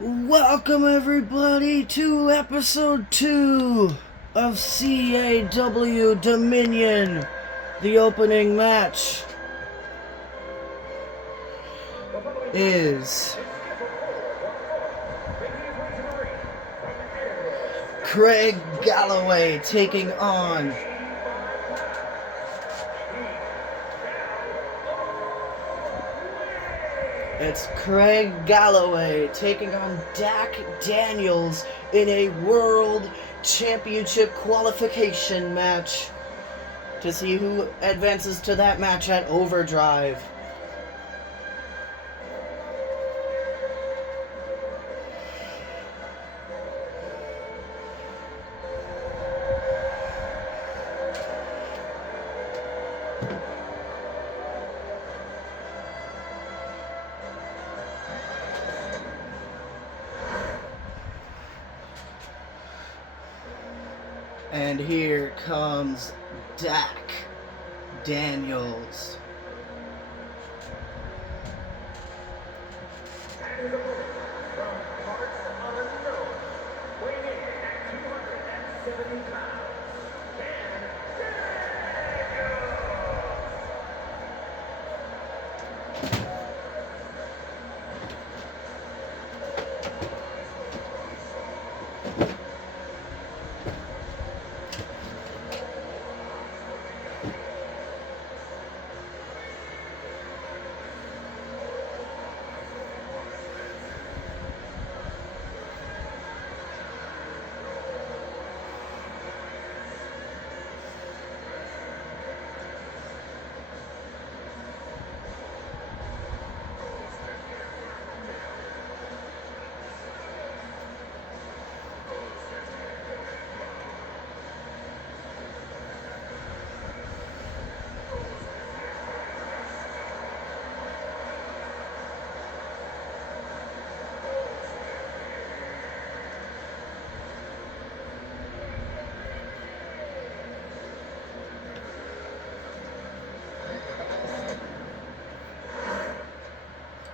Welcome everybody to episode 2 of CAW Dominion. The opening match is Craig Galloway taking on Craig Galloway taking on Dak Daniels in a World Championship qualification match to see who advances to that match at Overdrive. And here comes Dak Daniels.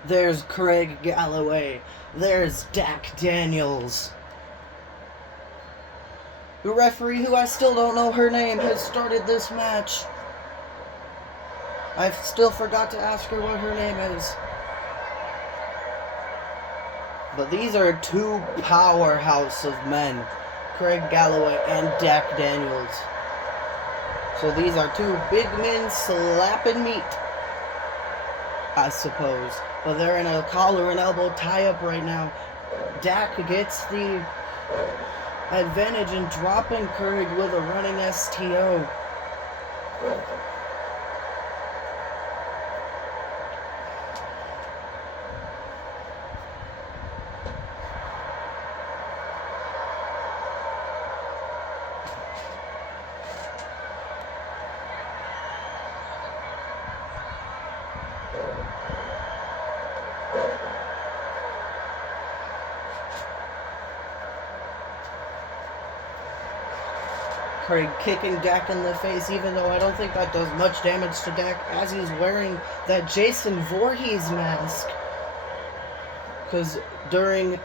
There's Craig Galloway. There's Dak Daniels. The referee, who I still don't know her name, has started this match. I still forgot to ask her what her name is. But these are two powerhouse of men, Craig Galloway and Dak Daniels. So these are two big men slapping meat, I suppose. But they're in a collar and elbow tie-up right now. Dak gets the advantage in dropping Craig with a running STO. Craig kicking Dak in the face, even though I don't think that does much damage to Dak, as he's wearing that Jason Voorhees mask. Because during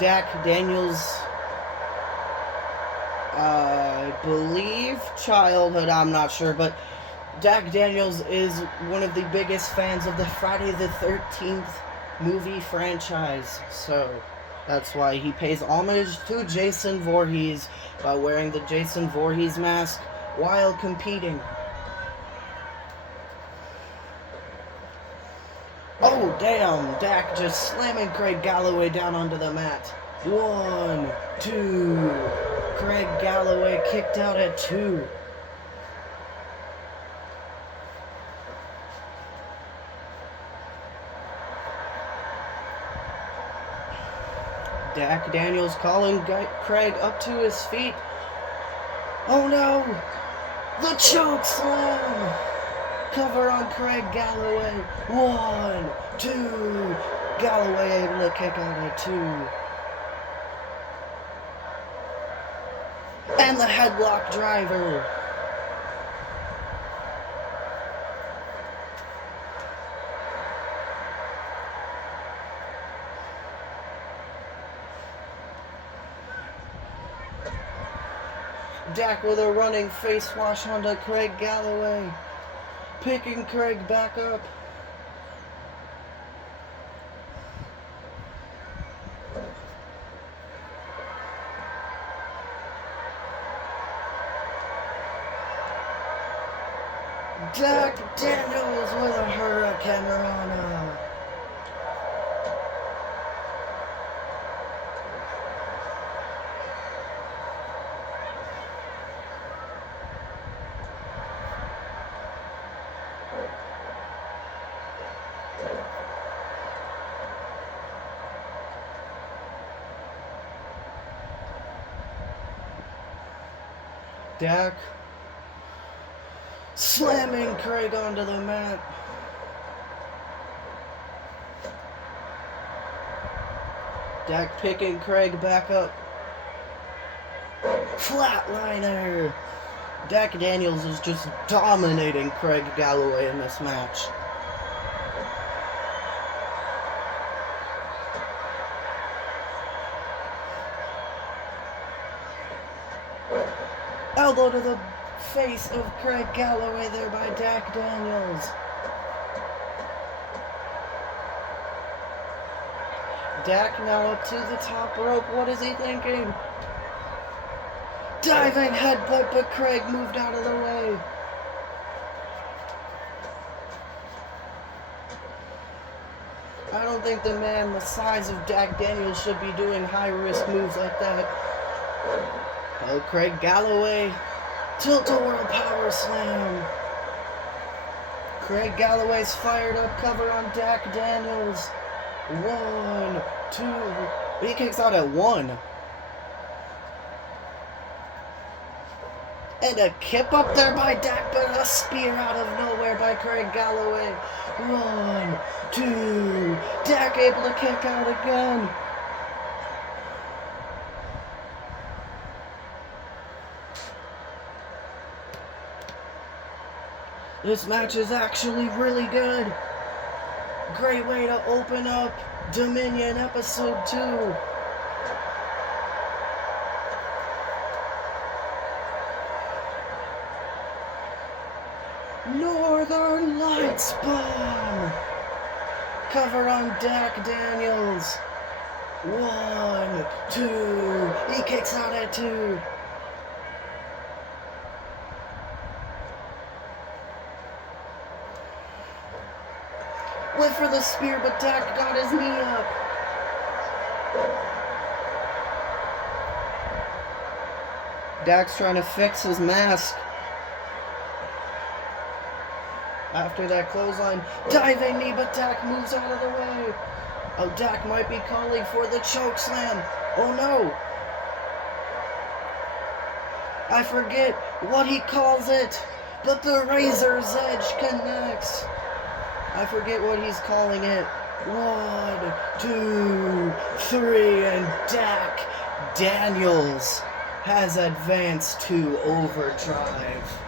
Dak Daniels' I believe childhood, I'm not sure, but Dak Daniels is one of the biggest fans of the Friday the 13th movie franchise, so that's why he pays homage to Jason Voorhees by wearing the Jason Voorhees mask while competing. Oh damn, Dak just slamming Craig Galloway down onto the mat. 1, 2, Craig Galloway kicked out at 2. Dak Daniels calling Craig up to his feet. Oh no! The choke slam! Cover on Craig Galloway. 1, 2. Galloway able to kick out at 2. And the headlock driver. Dak with a running face wash onto Craig Galloway. Picking Craig back up. Dak Daniels with a Hurricane Rana. Dak slamming Craig onto the mat. Dak picking Craig back up. Flatliner. Dak Daniels is just dominating Craig Galloway in this match. Elbow to the face of Craig Galloway there by Dak Daniels. Dak now up to the top rope. What is he thinking? Diving headbutt, but Craig moved out of the way. I don't think the man the size of Dak Daniels should be doing high-risk moves like that. Oh, Craig Galloway. Tilt-a-whirl power slam. Craig Galloway's fired up cover on Dak Daniels. 1, 2. He kicks out at 1. And a kip up there by Dak, but a spear out of nowhere by Craig Galloway. 1, 2. Dak able to kick out again. This match is actually really good. Great way to open up Dominion Episode 2. Northern Lights bomb. Cover on Dak Daniels. 1, 2. He kicks out at 2. Went for the spear, but Dak got his knee up. Dak's trying to fix his mask. After that clothesline, diving knee, but Dak moves out of the way. Oh, Dak might be calling for the choke slam. Oh no. I forget what he calls it, but the Razor's Edge connects. I forget what he's calling it. 1, 2, 3, and Dak Daniels has advanced to Overdrive.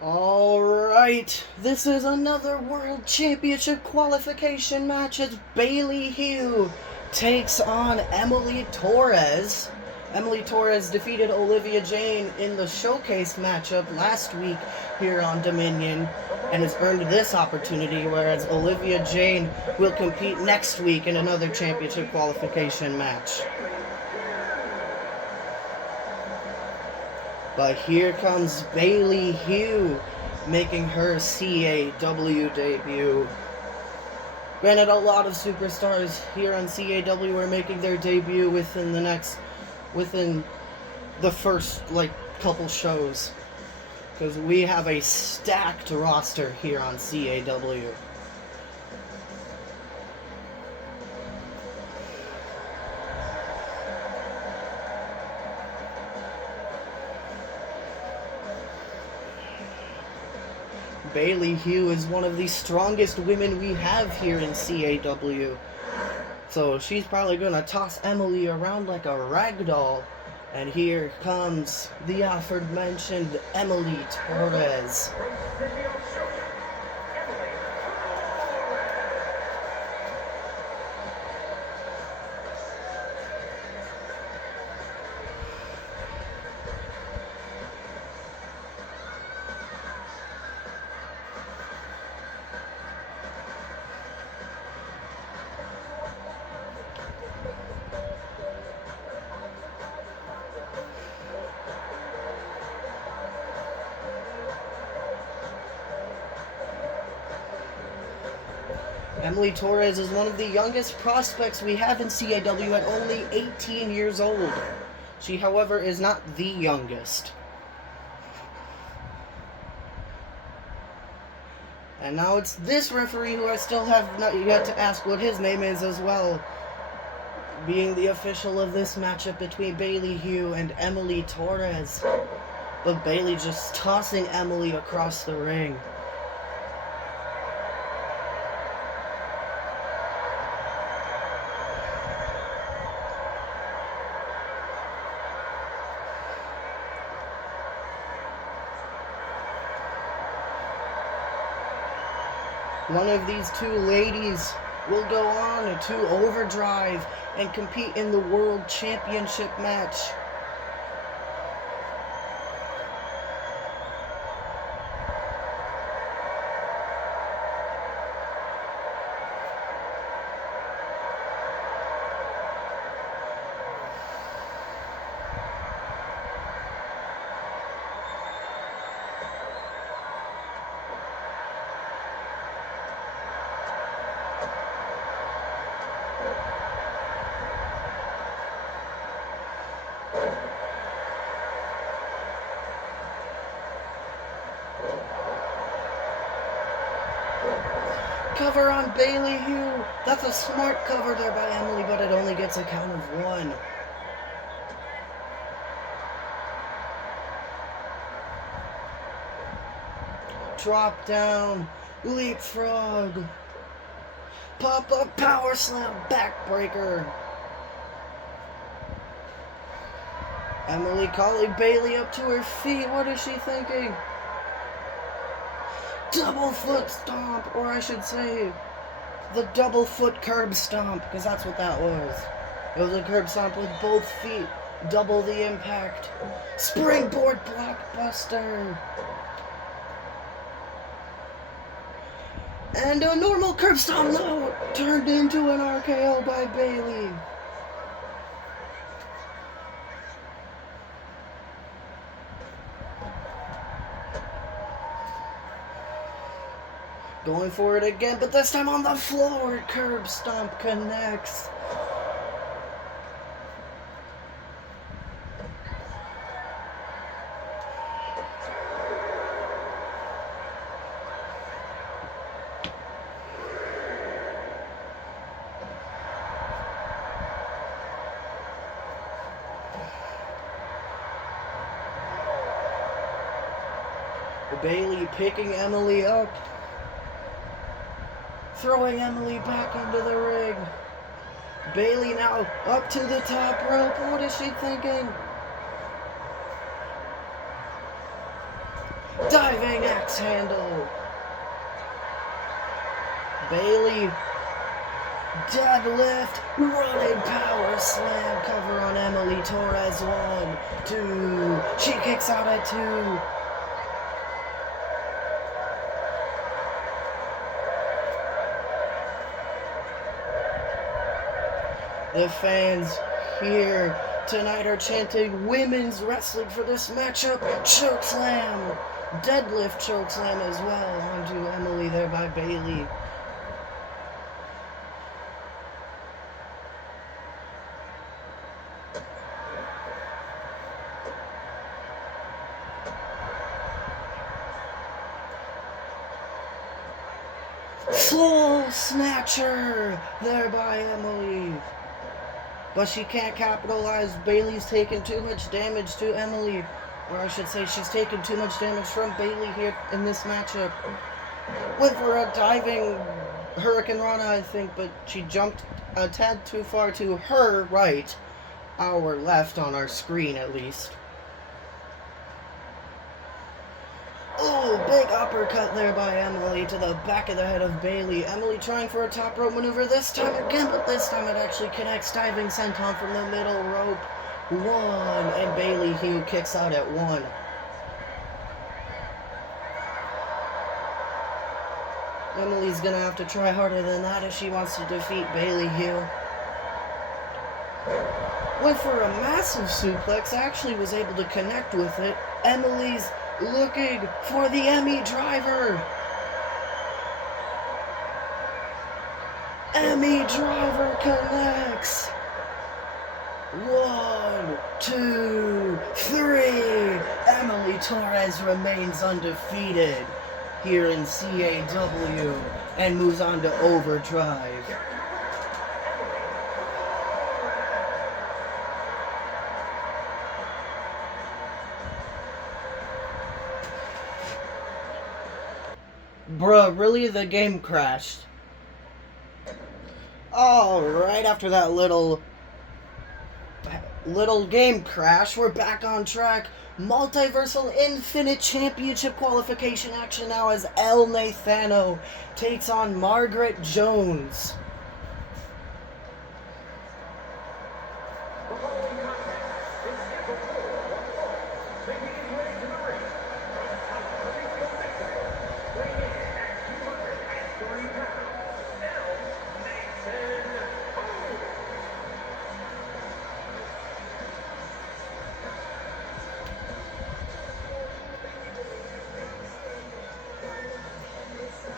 Alright, this is another World Championship qualification match as Bailey Hugh takes on Emily Torres. Emily Torres defeated Olivia Jane in the showcase matchup last week here on Dominion and has earned this opportunity, whereas Olivia Jane will compete next week in another championship qualification match. But here comes Bailey Hugh making her CAW debut. Granted, a lot of superstars here on CAW are making their debut within the first couple shows, because we have a stacked roster here on CAW. Bailey Hugh is one of the strongest women we have here in CAW. So she's probably gonna toss Emily around like a rag doll. And here comes the aforementioned Emily Torres. Emily Torres is one of the youngest prospects we have in CAW at only 18 years old. She, however, is not the youngest. And now it's this referee who I still have not yet to ask what his name is as well, being the official of this matchup between Bailey Hugh and Emily Torres. But Bailey just tossing Emily across the ring. One of these two ladies will go on to Overdrive and compete in the World Championship match. Cover on Bailey Hugh. That's a smart cover there by Emily, but it only gets a count of 1. Drop down, leapfrog, pop-up power slam, backbreaker. Emily calling Bailey up to her feet. What is she thinking? Double foot stomp, or I should say, the double foot curb stomp, because that's what that was. It was a curb stomp with both feet, double the impact. Springboard blockbuster. And a normal curb stomp, no, turned into an RKO by Bailey. Going for it again, but this time on the floor. Curb stomp connects. Bailey picking Emily up. Throwing Emily back into the ring. Bailey now up to the top rope. What is she thinking? Diving axe handle. Bailey deadlift, running power slam, cover on Emily Torres. 1, 2. She kicks out at 2. The fans here tonight are chanting women's wrestling for this matchup. Chokeslam. Deadlift chokeslam as well onto Emily there by Bailey. Full snatcher there by Emily. But she can't capitalize. Bailey's taking too much damage to Emily. Or I should say she's taken too much damage from Bailey here in this matchup. Went for a diving Hurricane Rana, I think, but she jumped a tad too far to her right. Our left on our screen, at least. Oh, big uppercut there by Emily to the back of the head of Bailey. Emily trying for a top rope maneuver this time again, but this time it actually connects. Diving senton from the middle rope. 1, and Bailey heel kicks out at 1. Emily's gonna have to try harder than that if she wants to defeat Bailey here. Went for a massive suplex, actually was able to connect with it. Emily's looking for the Emmy driver. Emmy driver connects. 1, 2, 3. Emily Torres remains undefeated here in CAW and moves on to Overdrive. Bruh, really? The game crashed. Oh, right after that little game crash, we're back on track. Multiversal Infinite Championship qualification action now as El Nathano takes on Margaret Jones.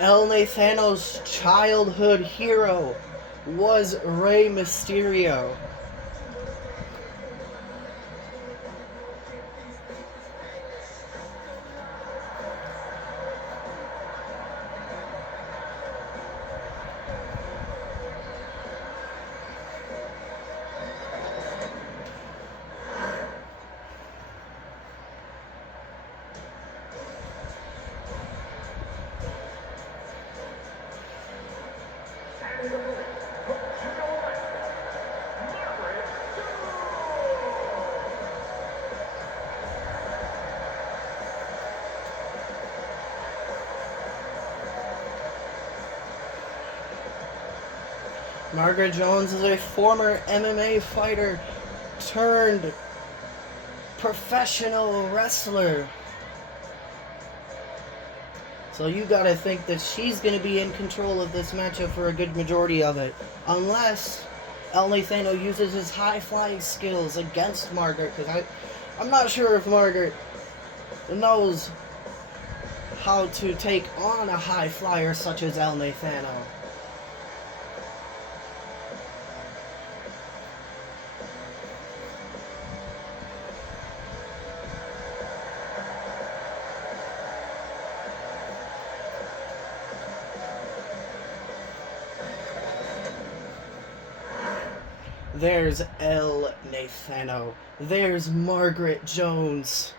El Nathano's childhood hero was Rey Mysterio. Margaret Jones is a former MMA fighter turned professional wrestler. So you gotta think that she's gonna be in control of this matchup for a good majority of it. Unless El Nathano uses his high-flying skills against Margaret, because I'm not sure if Margaret knows how to take on a high flyer such as El Nathano. There's El Nathano. There's Margaret Jones.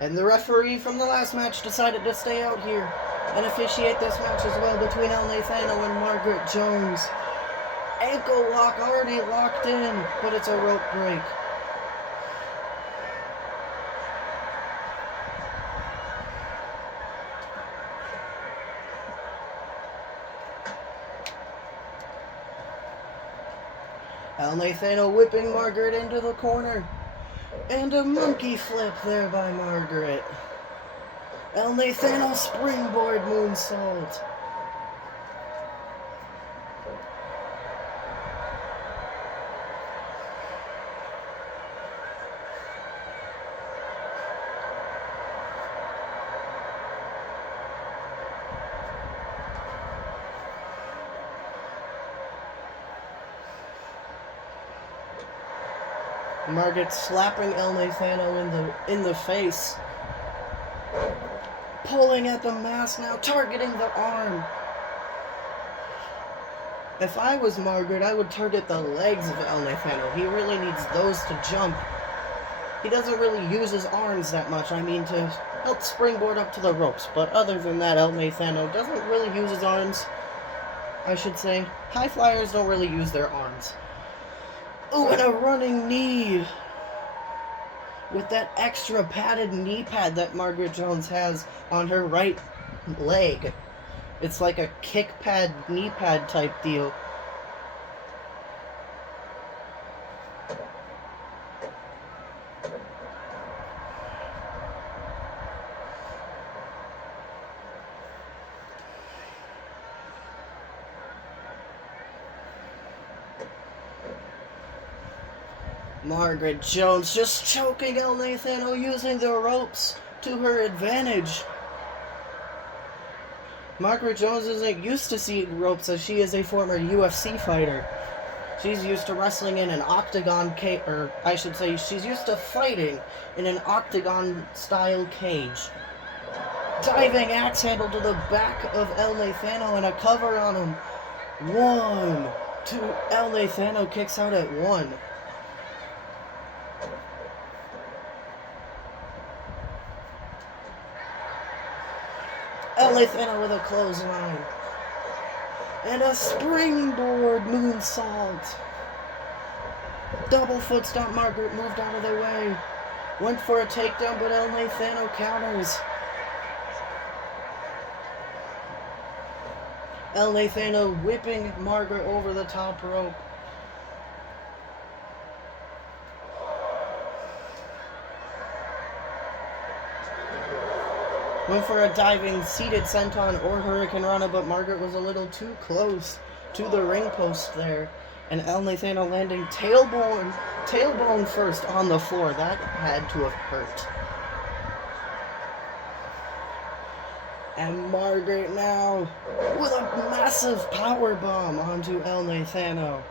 And the referee from the last match decided to stay out here and officiate this match as well between El Nathano and Margaret Jones. Ankle lock already locked in, but it's a rope break. El Nathano whipping Margaret into the corner. And a monkey flip there by Margaret. El Nathano springboard moonsault. Margaret slapping El Nathano in the face. Pulling at the mask now, targeting the arm. If I was Margaret, I would target the legs of El Nathano. He really needs those to jump. He doesn't really use his arms that much. I mean, to help springboard up to the ropes. But other than that, El Nathano doesn't really use his arms, I should say. High flyers don't really use their arms. Ooh, and a running knee! With that extra padded knee pad that Margaret Jones has on her right leg. It's like a kick pad, knee pad type deal. Margaret Jones just choking El Nathano, using the ropes to her advantage. Margaret Jones isn't used to seeing ropes as she is a former UFC fighter. She's used to wrestling in an octagon cage, or I should say she's used to fighting in an octagon style cage. Diving axe handle to the back of El Nathano and a cover on him. 1, 2, El Nathano kicks out at 1. El Nathano with a clothesline. And a springboard moonsault. Double foot stomp. Margaret moved out of the way. Went for a takedown, but El Nathano counters. El Nathano whipping Margaret over the top rope. Went for a diving seated senton or hurricane rana, but Margaret was a little too close to the ring post there. And El Nathano landing tailbone first on the floor. That had to have hurt. And Margaret now with a massive power bomb onto El Nathano.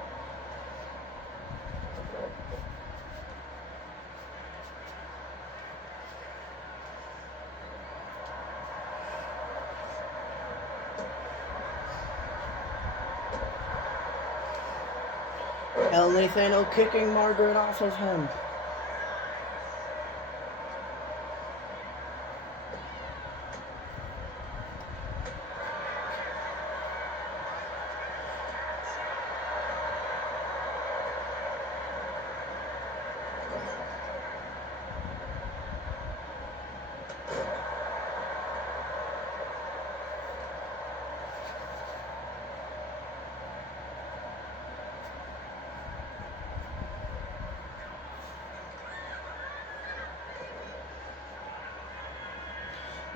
El Nathano kicking Margaret off of him.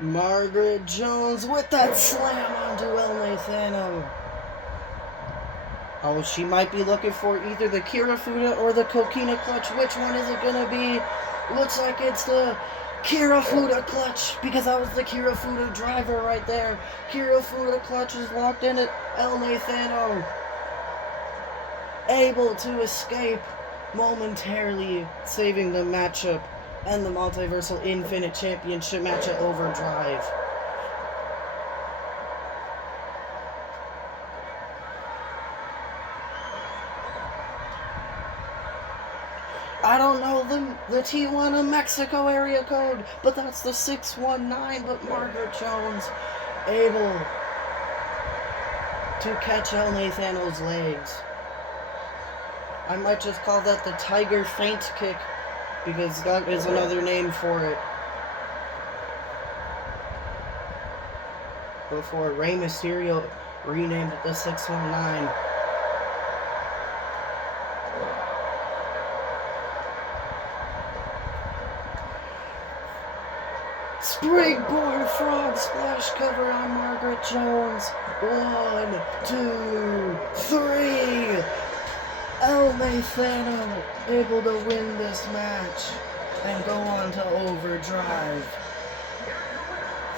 Margaret Jones with that slam onto El Nathano. Oh, she might be looking for either the Kirifuda or the Coquina clutch. Which one is it going to be? Looks like it's the Kirifuda clutch, because that was the Kirifuda driver right there. Kirifuda clutch is locked in it. El Nathano able to escape momentarily, saving the matchup and the Multiversal Infinite Championship match at Overdrive. I don't know the Tijuana, Mexico area code, but that's the 619, but Margaret Jones able to catch El Nathano's legs. I might just call that the Tiger Feint Kick, because that is another name for it. Before Rey Mysterio renamed it the 619. Springboard frog splash cover on Margaret Jones. 1, 2, 3. El Nathano able to win this match and go on to Overdrive.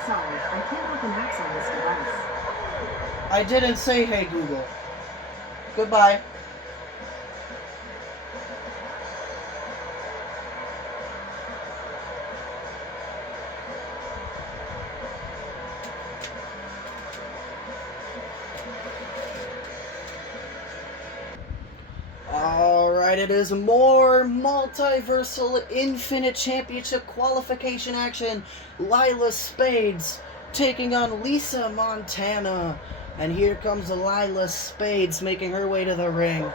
Sorry, I can't open apps on this device. I didn't say hey Google. Goodbye. Alright, it is more multiversal infinite championship qualification action. Lila Spades taking on Lisa Montana. And here comes Lila Spades making her way to the ring.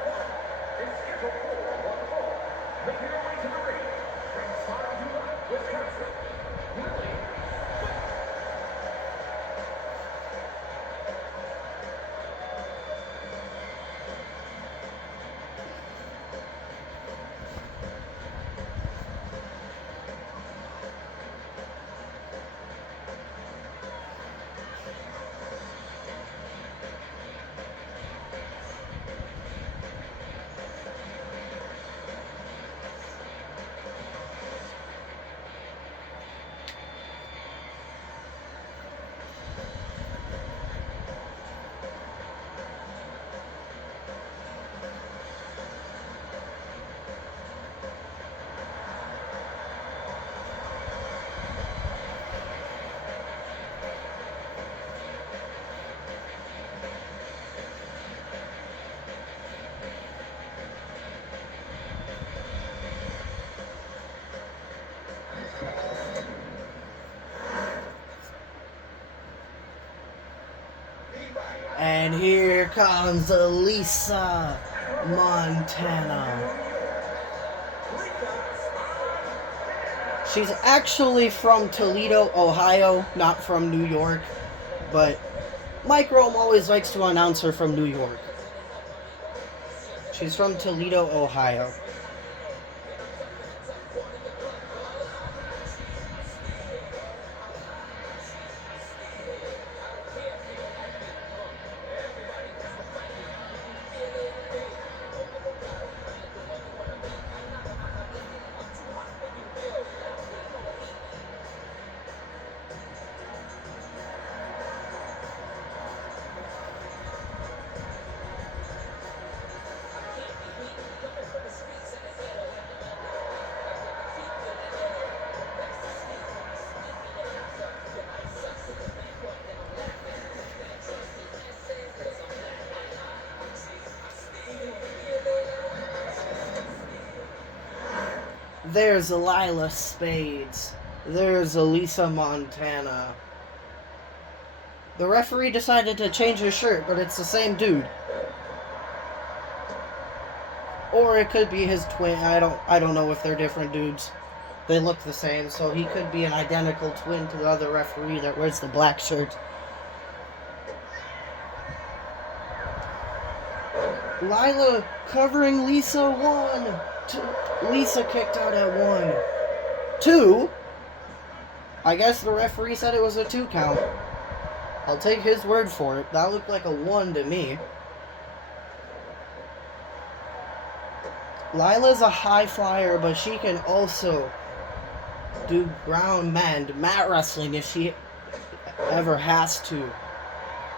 And here comes Lisa Montana. She's actually from Toledo, Ohio, not from New York. But Mike Rome always likes to announce her from New York. She's from Toledo, Ohio. There's Lila Spades. There's Lisa Montana. The referee decided to change his shirt, but it's the same dude. Or it could be his twin. I don't know if they're different dudes. They look the same, so he could be an identical twin to the other referee that wears the black shirt. Lila covering Lisa 1. Lisa kicked out at 1. 2. I guess the referee said it was a 2 count. I'll take his word for it. That looked like a 1 to me. Lila's a high flyer, but she can also do ground mat wrestling if she ever has to.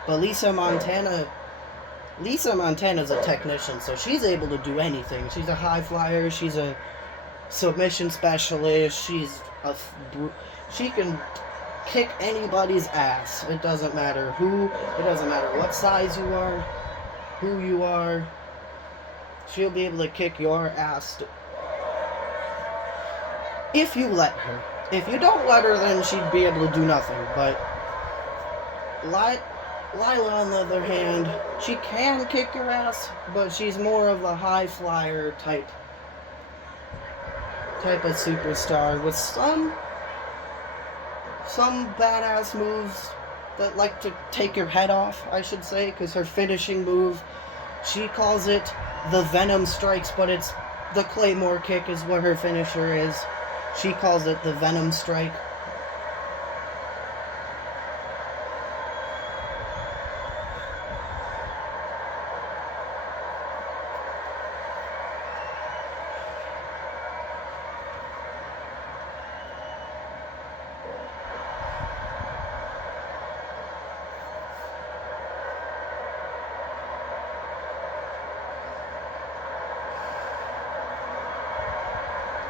But Lisa Montana's a technician, so she's able to do anything. She's a high flyer, she's a submission specialist, she can kick anybody's ass. It doesn't matter who, it doesn't matter what size you are, who you are. She'll be able to kick your ass if you let her. If you don't let her, then she'd be able to do nothing. But Lila, on the other hand, she can kick your ass, but she's more of a high flyer type of superstar with some badass moves that like to take your head off, I should say, because her finishing move, she calls it the Venom Strikes, but it's the Claymore Kick is what her finisher is. She calls it the Venom Strike.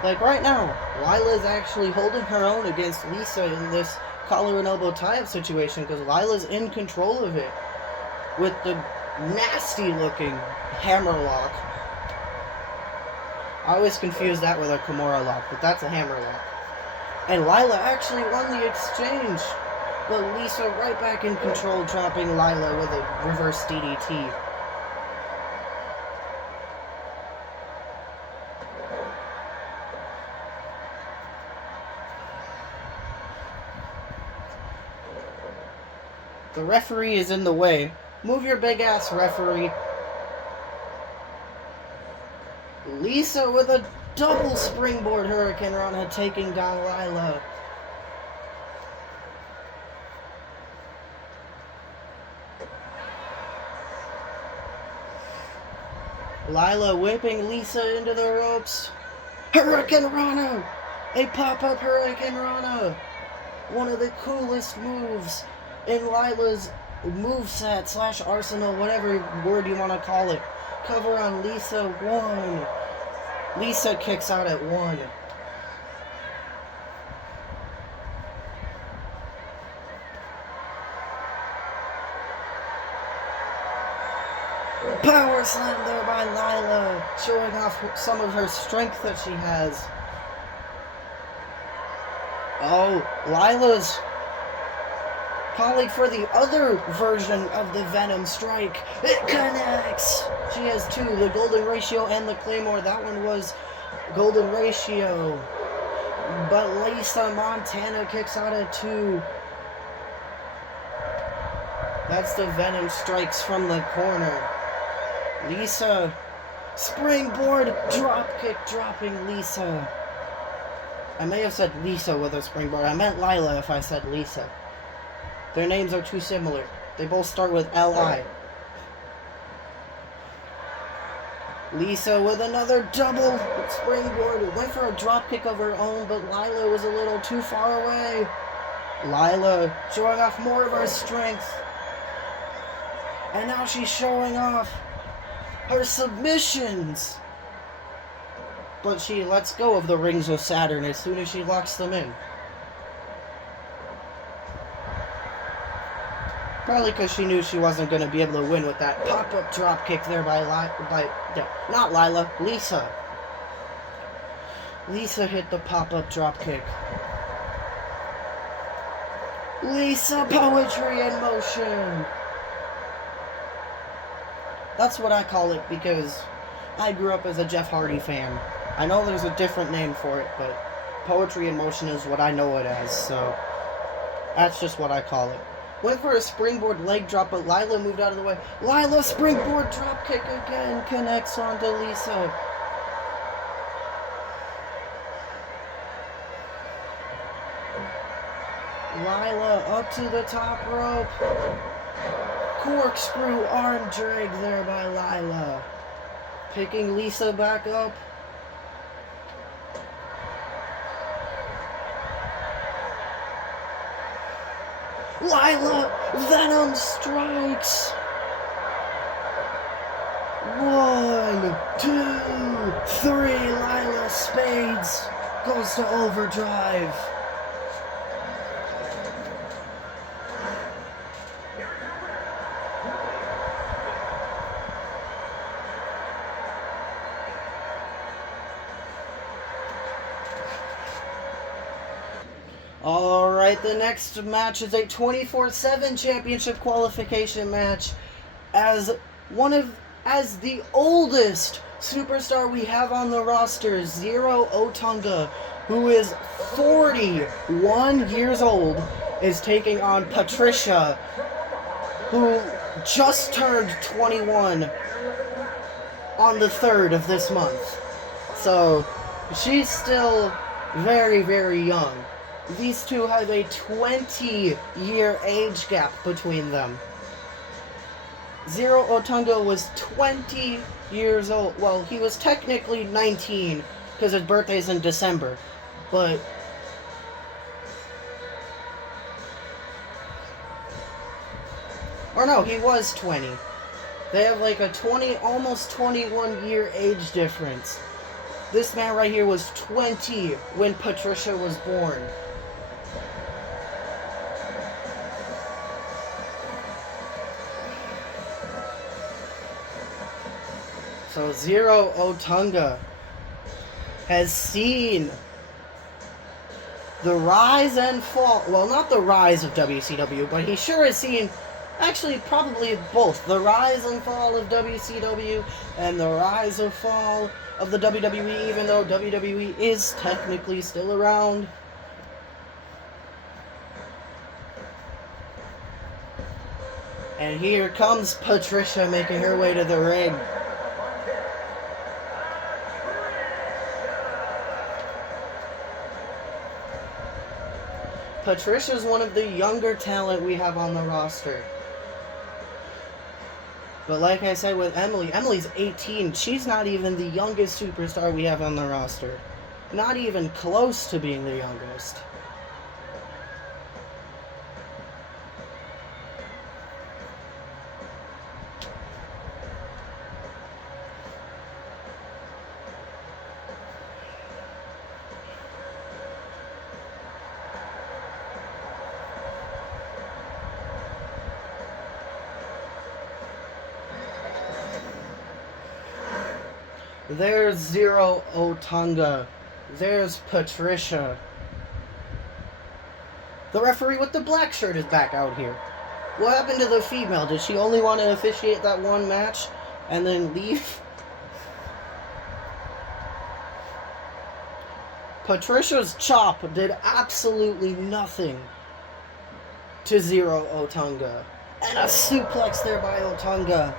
Like right now, Lila's actually holding her own against Lisa in this collar and elbow tie-up situation because Lila's in control of it with the nasty looking hammerlock. I always confuse that with a Kimura lock, but that's a hammer lock. And Lila actually won the exchange. But Lisa right back in control, dropping Lila with a reverse DDT. The referee is in the way. Move your big ass, referee. Lisa with a double springboard Hurricane Rana taking down Lila. Lila whipping Lisa into the ropes. Hurricane Rana! A pop-up Hurricane Rana! One of the coolest moves in Lila's moveset slash arsenal, whatever word you want to call it. Cover on Lisa 1. Lisa kicks out at 1. Power slam there by Lila, showing off some of her strength that she has. Oh, Lila's calling for the other version of the Venom Strike. It connects! She has 2, the Golden Ratio and the Claymore. That one was Golden Ratio. But Lisa Montana kicks out at 2. That's the Venom Strikes from the corner. Lisa, springboard dropkick dropping Lisa. I may have said Lisa with a springboard. I meant Lila if I said Lisa. Their names are too similar. They both start with L-I. Lisa with another double springboard. Went for a dropkick of her own, but Lila was a little too far away. Lila showing off more of her strength. And now she's showing off her submissions. But she lets go of the rings of Saturn as soon as she locks them in. Probably because she knew she wasn't going to be able to win with that pop-up dropkick there by not Lila, Lisa. Lisa hit the pop-up dropkick. Lisa poetry in motion. That's what I call it because I grew up as a Jeff Hardy fan. I know there's a different name for it, but poetry in motion is what I know it as, so that's just what I call it. Went for a springboard leg drop, but Lila moved out of the way. Lila springboard dropkick again connects onto Lisa. Lila up to the top rope. Corkscrew arm drag there by Lila. Picking Lisa back up. Lila Venom Strikes. 1, 2, 3. Lila Spades goes to overdrive. Alright, the next match is a 24/7 championship qualification match as the oldest superstar we have on the roster, Zero Otunga, who is 41 years old, is taking on Patricia, who just turned 21 on the 3rd of this month. So, she's still very, very young. These two have a 20-year age gap between them. Zero Otunga was 20 years old. Well, he was technically 19 because his birthday's in December. But or no, he was 20. They have like a almost 21-year age difference. This man right here was 20 when Patricia was born. So Zero Otunga has seen the rise and fall. Well, not the rise of WCW, but he sure has seen, actually, probably both. The rise and fall of WCW and the rise and fall of the WWE, even though WWE is technically still around. And here comes Patricia making her way to the ring. Patricia's one of the younger talent we have on the roster. But like I said with Emily, Emily's 18. She's not even the youngest superstar we have on the roster. Not even close to being the youngest. There's Zero Otunga. There's Patricia. The referee with the black shirt is back out here. What happened to the female? Did she only want to officiate that one match and then leave? Patricia's chop did absolutely nothing to Zero Otunga. And a suplex there by Otunga.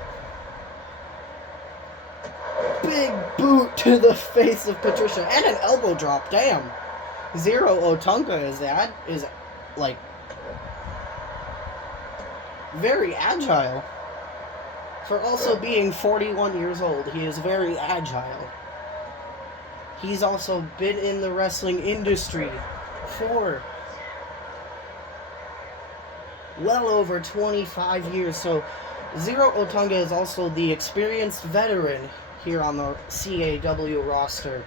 Big boot to the face of Patricia. And an elbow drop. Damn. Zero Otunga is like very agile. For also being 41 years old, he is very agile. He's also been in the wrestling industry for well over 25 years. So Zero Otunga is also the experienced veteran here on the CAW roster.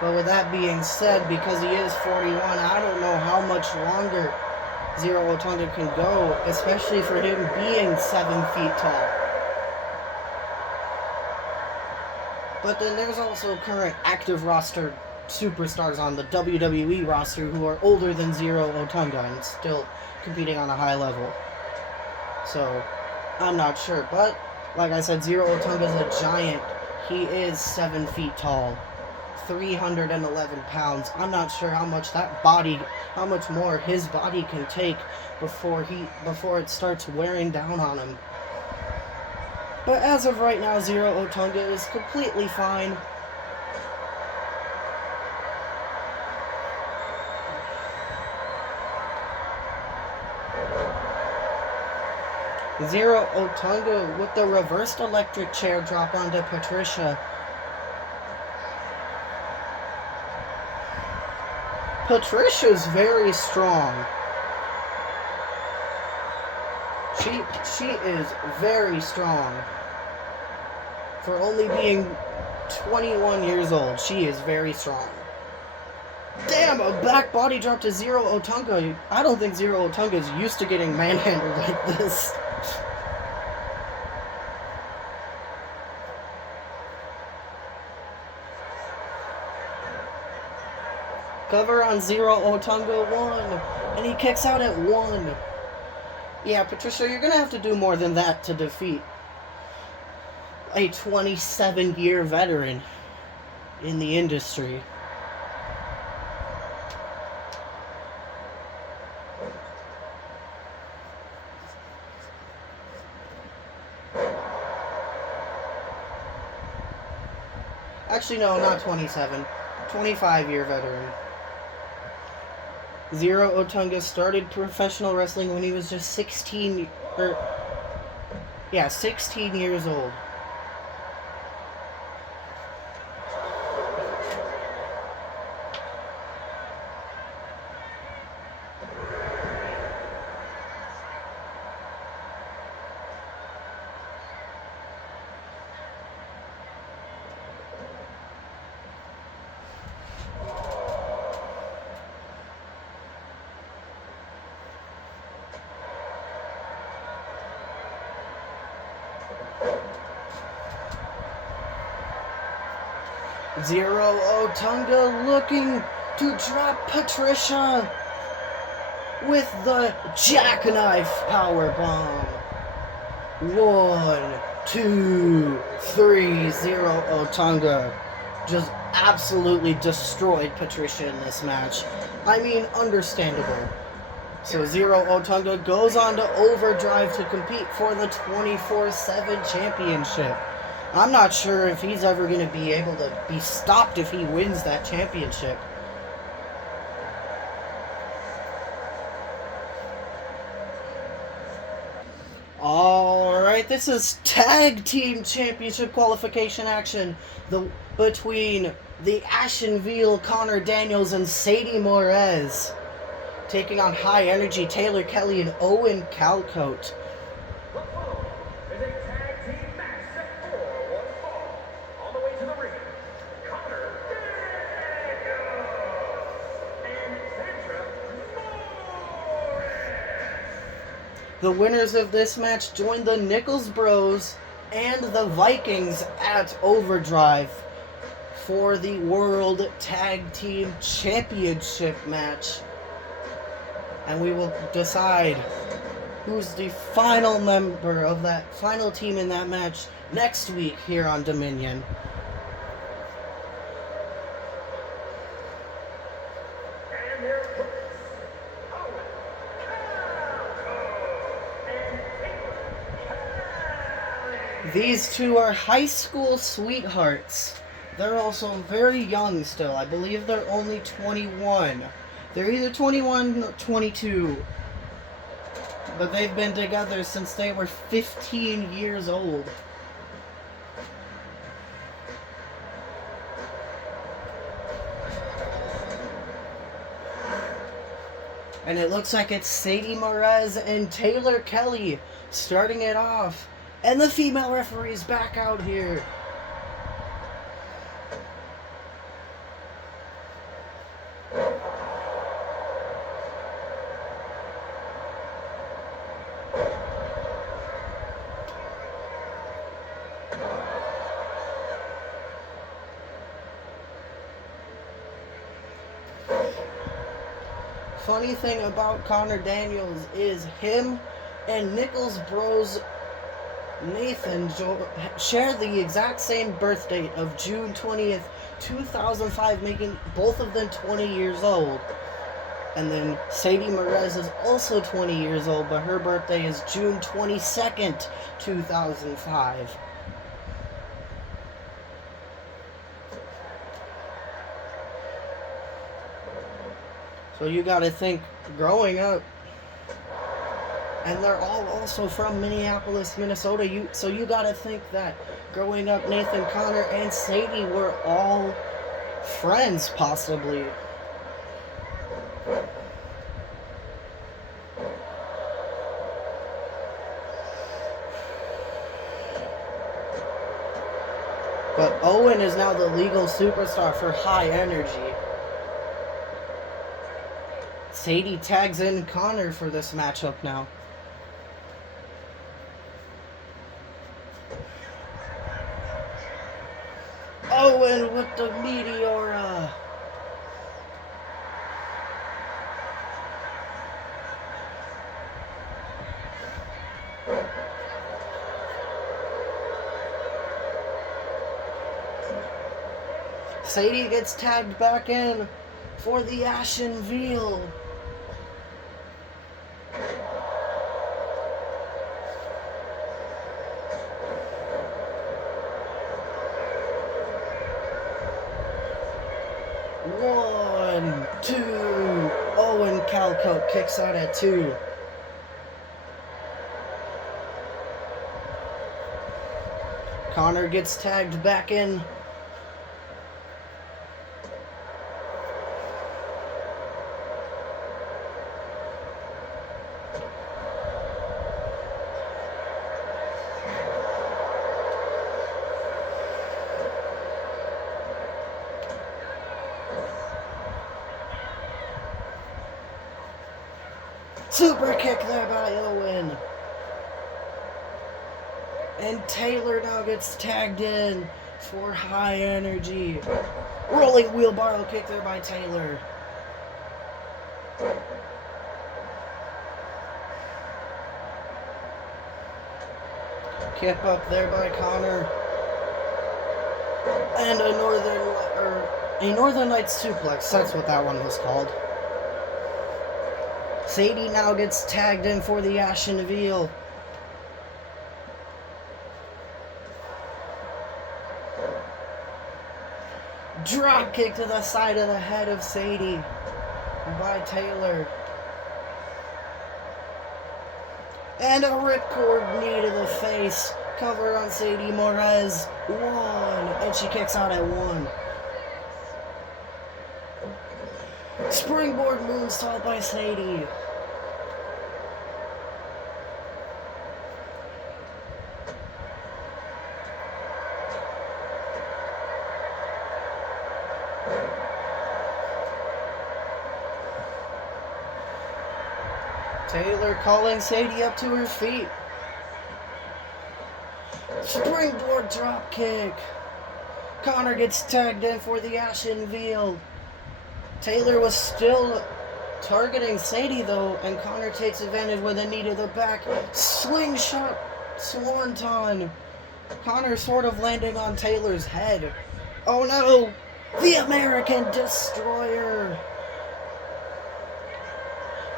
But with that being said, because he is 41, I don't know how much longer Zero Otunga can go, especially for him being 7 feet tall. But then there's also current active roster superstars on the WWE roster who are older than Zero Otunga and still competing on a high level. So, I'm not sure. But, like I said, Zero Otunga's a giant. He is 7 feet tall. 311 pounds. I'm not sure how much how much more his body can take before it starts wearing down on him. But as of right now, Zero Otunga is completely fine. Zero Otunga with the reversed electric chair drop onto Patricia. Patricia's very strong. She is very strong. For only being 21 years old, she is very strong. Damn, a back body drop to Zero Otunga. I don't think Zero Otunga is used to getting manhandled like this. Cover on Zero Otunga 1. And he kicks out at 1. Yeah, Patricia, you're going to have to do more than that to defeat a 27-year veteran in the industry. Actually, no, not 27. 25-year veteran. Zero Otunga started professional wrestling when he was just 16 years old. Zero Otunga looking to drop Patricia with the jackknife power bomb. 1, 2, 3. Zero Otunga just absolutely destroyed Patricia in this match. I mean, understandable. So Zero Otunga goes on to Overdrive to compete for the 24/7 championship. I'm not sure if he's ever going to be able to be stopped if he wins that championship. Alright, this is Tag Team Championship qualification action between the Ashenville, Connor Daniels, and Sadie Morez, taking on High Energy, Taylor Kelly, and Owen Calcote. The winners of this match join the Nichols Bros and the Vikings at Overdrive for the World Tag Team Championship match. And we will decide who's the final member of that final team in that match next week here on Dominion. These two are high school sweethearts. They're also very young still. I believe they're only 21. They're either 21 or 22. But they've been together since they were 15 years old. And it looks like it's Sadie Morez and Taylor Kelly starting it off. And the female referee's back out here. Funny thing about Connor Daniels is him and Nichols Bros Nathan share the exact same birth date of June 20th, 2005, making both of them 20 years old. And then Sadie Morez is also 20 years old, but her birthday is June 22nd, 2005. So you gotta think, growing up, and they're all also from Minneapolis, Minnesota. So you gotta think that growing up, Nathan, Connor, and Sadie were all friends, possibly. But Owen is now the legal superstar for High Energy. Sadie tags in Connor for this matchup now. Owen with the Meteora. Sadie gets tagged back in for the Ashenville. One, two. Owen Calcote kicks out at 2. Connor gets tagged back in. Super kick there by Owen. And Taylor now gets tagged in for high energy. Rolling wheelbarrow kick there by Taylor. Kip up there by Connor. And a Northern Lights suplex. That's what that one was called. Sadie now gets tagged in for the Ashen Veal. Drop kick to the side of the head of Sadie by Taylor. And a ripcord knee to the face. Cover on Sadie Morez. 1. And she kicks out at 1. Springboard moonsault by Sadie. Taylor calling Sadie up to her feet. Springboard drop kick. Connor gets tagged in for the Ashen Veal. Taylor was still targeting Sadie though, and Connor takes advantage with a knee to the back. Slingshot swanton. Connor sort of landing on Taylor's head. Oh no! The American Destroyer.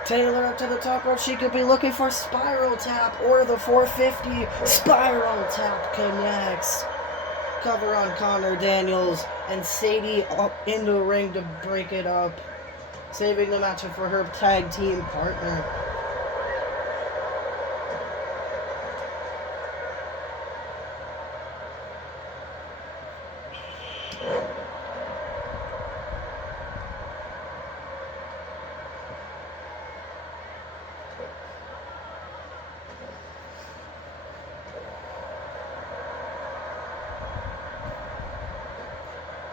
Taylor up to the top rope. She could be looking for spiral tap or the 450. Spiral tap connects. Cover on Connor Daniels, and Sadie up in the ring to break it up, saving the match for her tag team partner.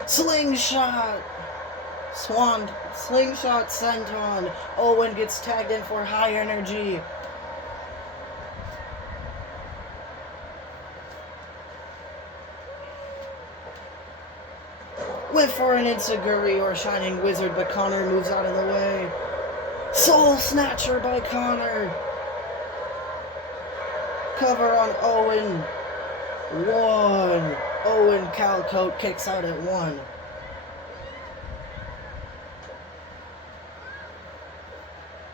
Slingshot senton. Owen gets tagged in for high energy. Went for an Enziguri or Shining Wizard, but Connor moves out of the way. Soul Snatcher by Connor. Cover on Owen. 1. Owen Calcoat kicks out at 1.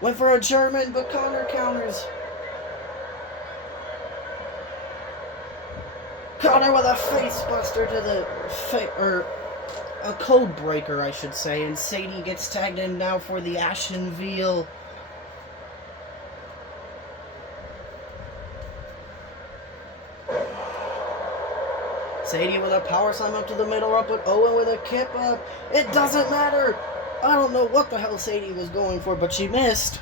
Went for a German, but Connor counters. Connor with a face buster to the a code breaker, I should say, and Sadie gets tagged in now for the Ashen Veal. Sadie with a power slam up to the middle rope, but Owen with a kip up. It doesn't matter. I don't know what the hell Sadie was going for, but she missed.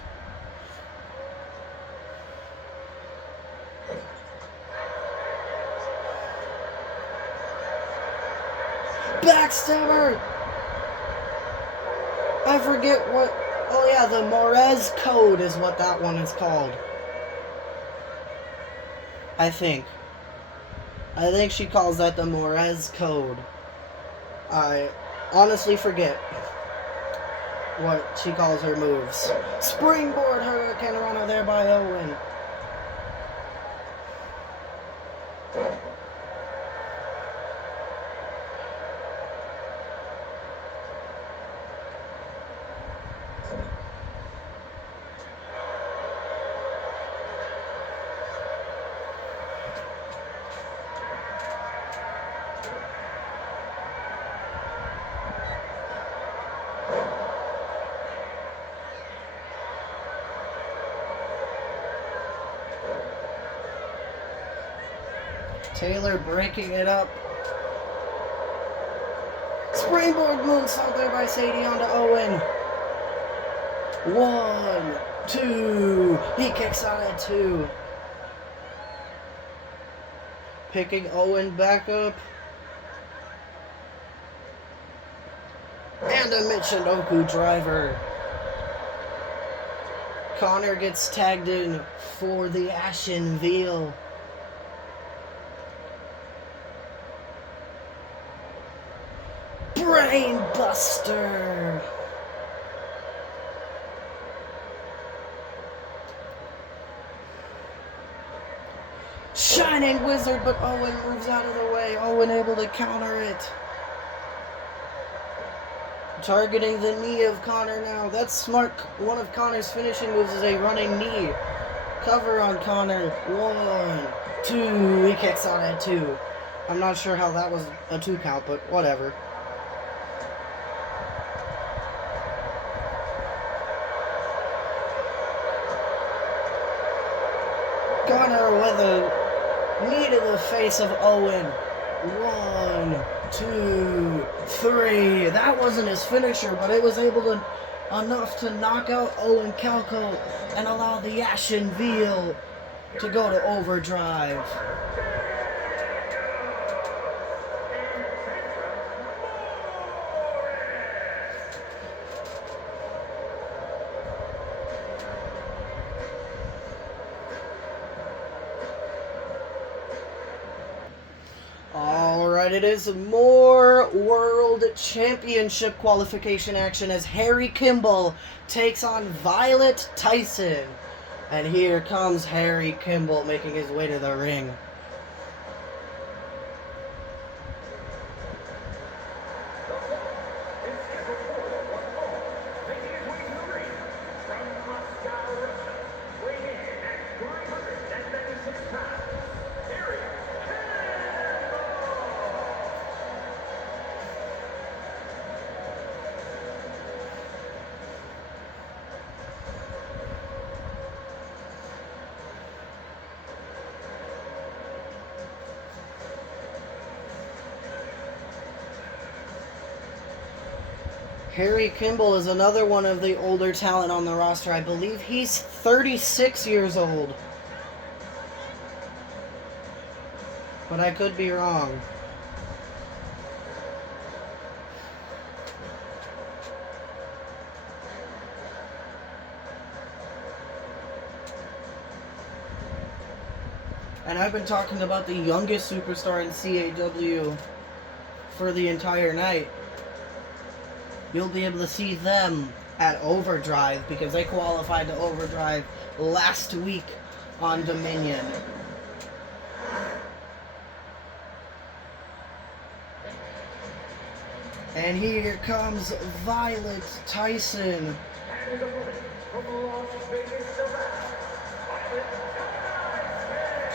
Backstabber! I forget what... Oh yeah, the Morez Code is what that one is called. I think she calls that the Morez Code. I honestly forget what she calls her moves. Springboard Hurricane Rana there by Owen. Taylor breaking it up. Springboard moonsault there by Sadie onto Owen. 1, 2. He kicks out at 2. Picking Owen back up. And a Michinoku driver. Connor gets tagged in for the Ashen Veal. Brain Buster. Shining Wizard, but Owen moves out of the way. Owen able to counter it. Targeting the knee of Connor now. That's smart. One of Connor's finishing moves is a running knee. Cover on Connor. 1, 2. He kicks out at 2. I'm not sure how that was a 2 count, but whatever. Connor with a knee to the face of Owen. 1, 2, 3. That wasn't his finisher, but it was enough to knock out Owen Calco and allow the Ashen Veal to go to overdrive. Alright, it is more World Championship qualification action as Harry Kimball takes on Violet Tyson. And here comes Harry Kimball making his way to the ring. Harry Kimball is another one of the older talent on the roster. I believe he's 36 years old. But I could be wrong. And I've been talking about the youngest superstar in CAW for the entire night. You'll be able to see them at Overdrive because they qualified to Overdrive last week on Dominion. And here comes Violet Tyson.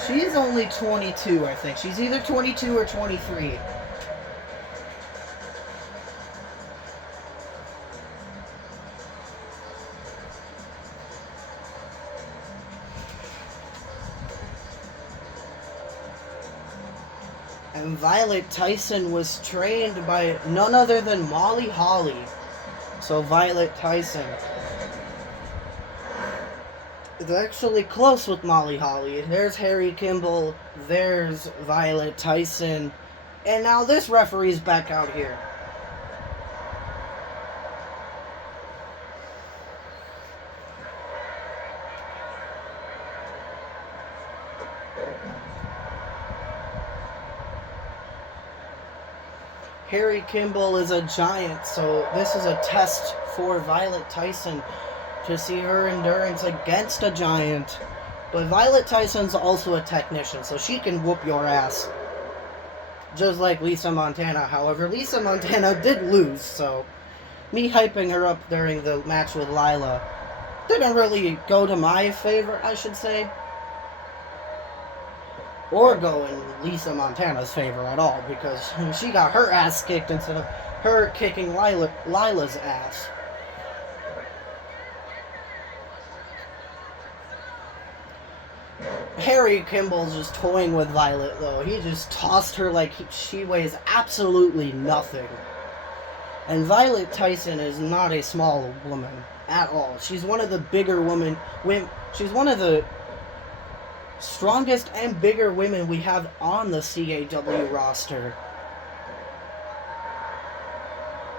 She's only 22, I think. She's either 22 or 23. And Violet Tyson was trained by none other than Molly Holly. So Violet Tyson is actually close with Molly Holly. There's Harry Kimball. There's Violet Tyson. And now this referee's back out here. Harry Kimball is a giant, so this is a test for Violet Tyson to see her endurance against a giant. But Violet Tyson's also a technician, so she can whoop your ass. Just like Lisa Montana. However, Lisa Montana did lose, so me hyping her up during the match with Lila didn't really go to my favor, I should say. Or go in Lisa Montana's favor at all, because she got her ass kicked instead of her kicking Lila's ass. Harry Kimball's just toying with Violet, though. He just tossed her like she weighs absolutely nothing. And Violet Tyson is not a small woman at all. She's one of the bigger women. She's one of the strongest and bigger women we have on the CAW roster.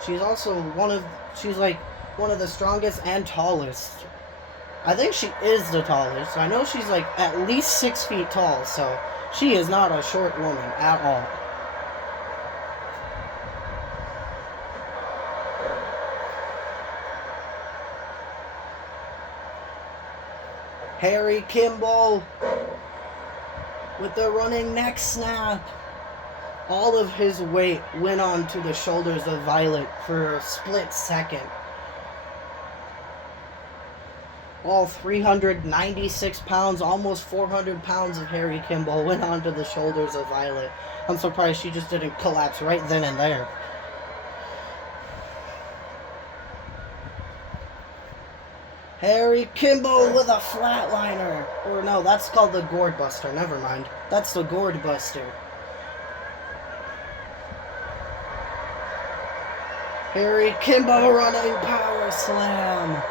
She's also she's like one of the strongest and tallest. I think she is the tallest. I know she's like at least 6 feet tall, so she is not a short woman at all. Harry Kimball with the running neck snap. All of his weight went onto the shoulders of Violet for a split second. All 396 pounds, almost 400 pounds of Harry Kimball went onto the shoulders of Violet. I'm surprised she just didn't collapse right then and there. Harry Kimball with a flatliner. Or no, that's called the Gourd Buster. Never mind. That's the Gourd Buster. Harry Kimball running power slam.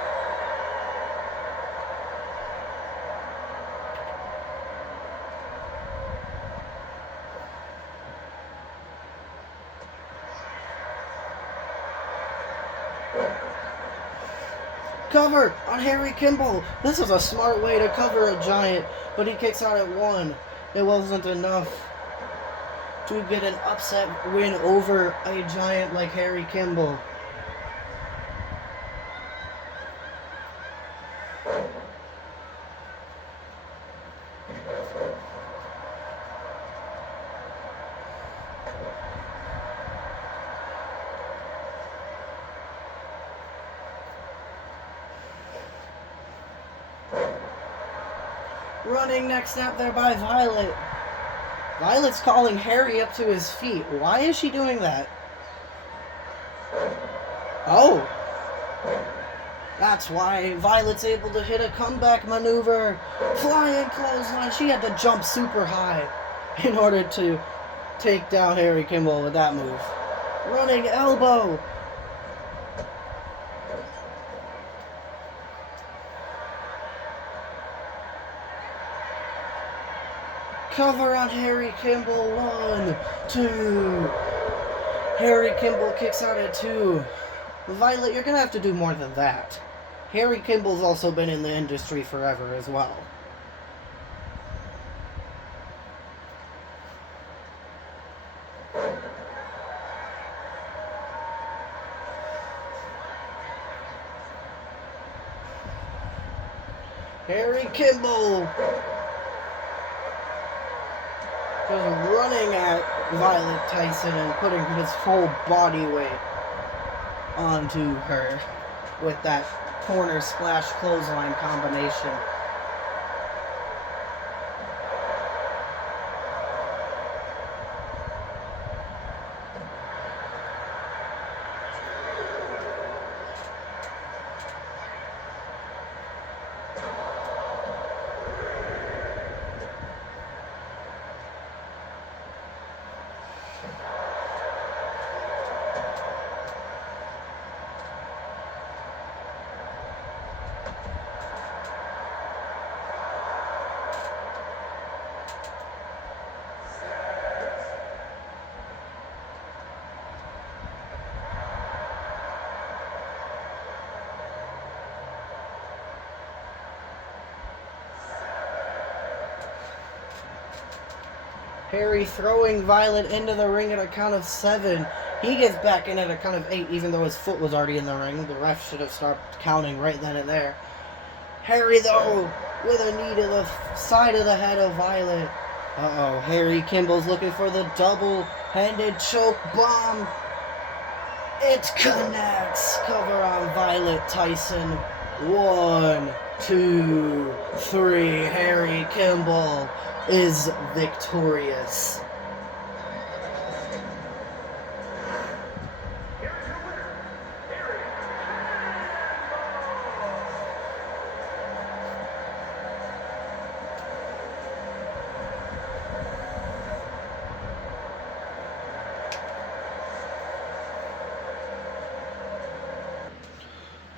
Cover on Harry Kimball. This is a smart way to cover a giant, but he kicks out at 1. It wasn't enough to get an upset win over a giant like Harry Kimball. Running neck snap there by Violet. Violet's calling Harry up to his feet. Why is she doing that? Oh. That's why Violet's able to hit a comeback maneuver. Flying clothesline. She had to jump super high in order to take down Harry Kimball with that move. Running elbow. Cover on Harry Kimball. 1, 2. Harry Kimball kicks out at 2. Violet, you're going to have to do more than that. Harry Kimball's also been in the industry forever as well. Harry Kimball just running at Violet Tyson and putting his whole body weight onto her with that corner splash clothesline combination. Harry throwing Violet into the ring at a count of 7. He gets back in at a count of 8, even though his foot was already in the ring. The ref should have stopped counting right then and there. Harry, though, with a knee to the side of the head of Violet. Uh-oh, Harry Kimball's looking for the double-handed choke bomb. It connects. Cover on Violet Tyson. 1, 2, 3. Harry Kimball is victorious.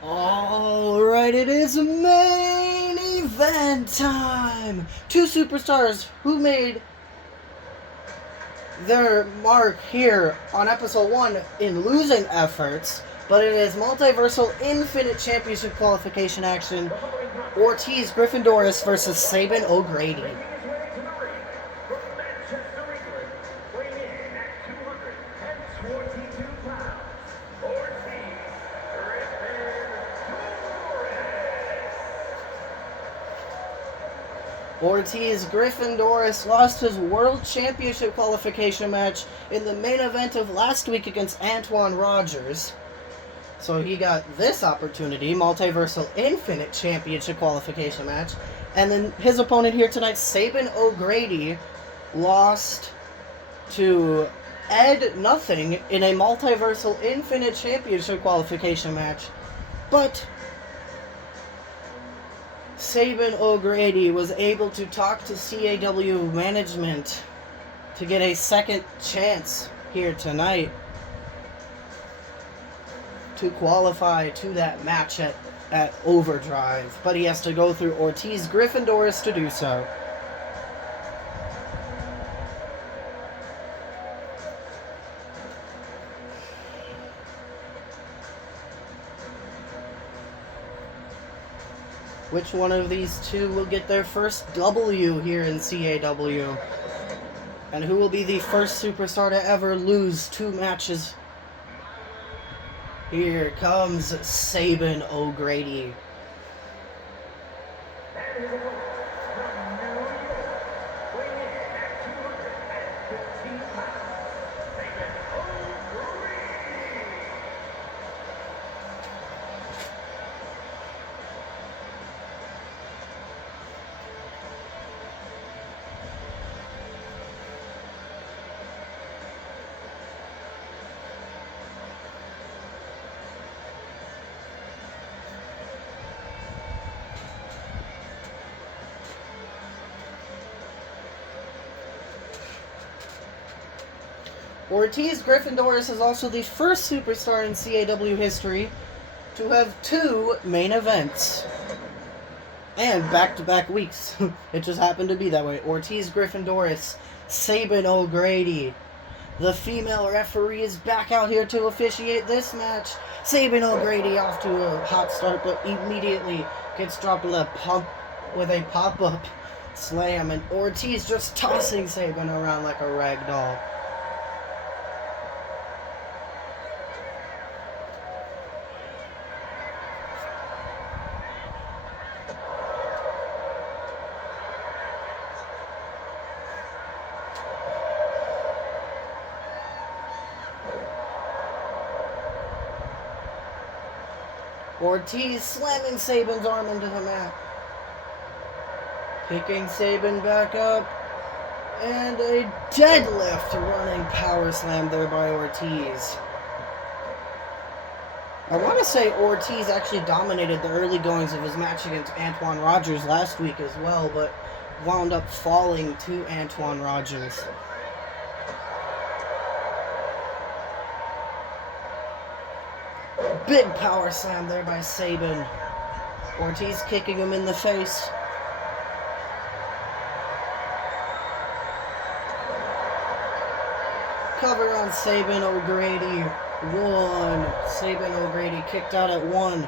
Alright, it is main event time! 2 superstars who made their mark here on episode 1 in losing efforts, but it is Multiversal Infinite Championship qualification action. Ortiz Gryffindoris versus Sabin O'Grady. Ortiz Gryffindoris lost his World Championship qualification match in the main event of last week against Antoine Rogers. So he got this opportunity, Multiversal Infinite Championship qualification match. And then his opponent here tonight, Sabin O'Grady, lost to Ed Nothing in a Multiversal Infinite Championship qualification match. But Sabin O'Grady was able to talk to CAW management to get a second chance here tonight to qualify to that match at Overdrive. But he has to go through Ortiz Gryffindoris to do so. Which one of these two will get their first W here in CAW? And who will be the first superstar to ever lose 2 matches? Here comes Sabin O'Grady. Ortiz Gryffindoris is also the first superstar in CAW history to have 2 main events. And back-to-back weeks. It just happened to be that way. Ortiz Gryffindoris, Sabin O'Grady. The female referee is back out here to officiate this match. Sabin O'Grady off to a hot start, but immediately gets dropped with a pop-up slam. And Ortiz just tossing Sabin around like a rag doll. Ortiz slamming Sabin's arm into the mat. Picking Sabin back up. And a deadlift running power slam there by Ortiz. I want to say Ortiz actually dominated the early goings of his match against Antoine Rogers last week as well, but wound up falling to Antoine Rogers. Big power slam there by Sabin. Ortiz kicking him in the face. Cover on Sabin O'Grady. 1. Sabin O'Grady kicked out at 1.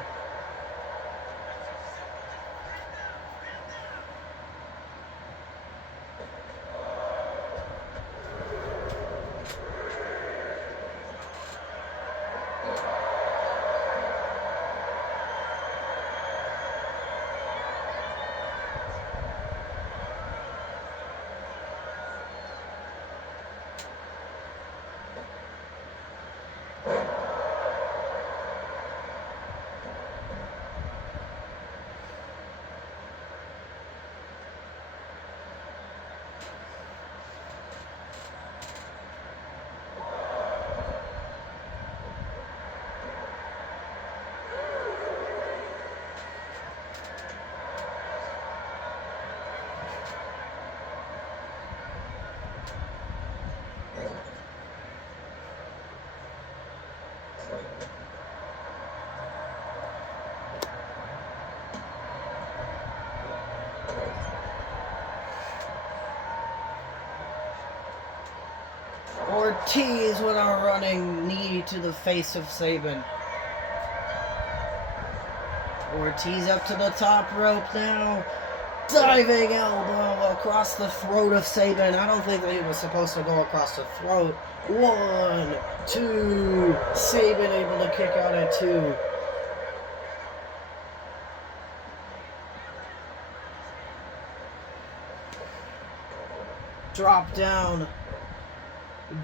Ortiz with a running knee to the face of Sabin. Ortiz up to the top rope now. Diving elbow across the throat of Sabin. I don't think that he was supposed to go across the throat. 1, 2. Sabin able to kick out at 2. Drop down.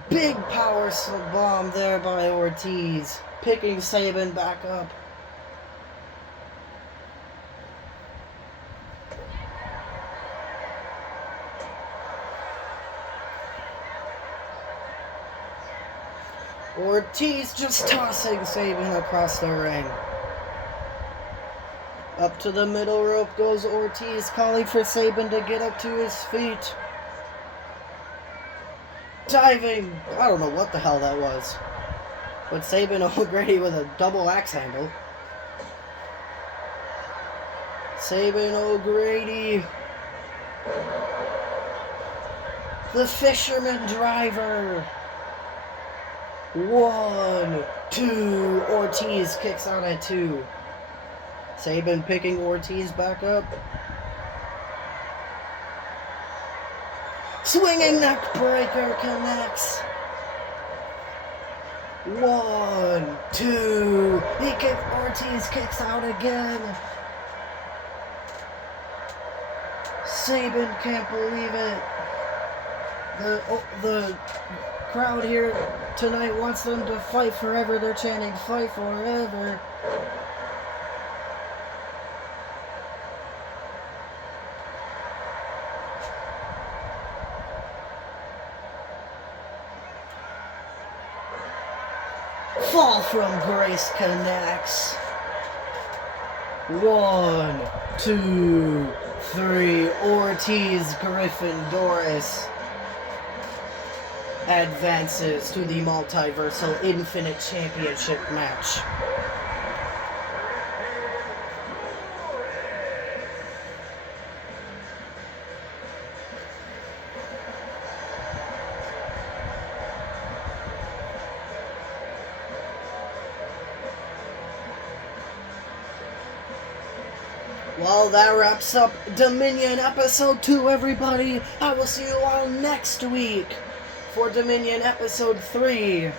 Big power bomb there by Ortiz. Picking Saban back up. Ortiz just tossing Saban across the ring. Up to the middle rope goes Ortiz, calling for Saban to get up to his feet. Diving! I don't know what the hell that was. But Saban O'Grady with a double axe handle. Saban O'Grady. The fisherman driver. 1, 2. Ortiz kicks out at 2. Saban picking Ortiz back up. Swinging neck breaker connects. 1, 2. Ortiz kicks out again. Saban can't believe it. The crowd here tonight wants them to fight forever. They're chanting, "Fight forever." Fall from grace connects. 1, 2, 3. Ortiz Griffin Doris advances to the Multiversal Infinite Championship match. Well, that wraps up Dominion Episode 2, everybody. I will see you all next week for Dominion Episode 3.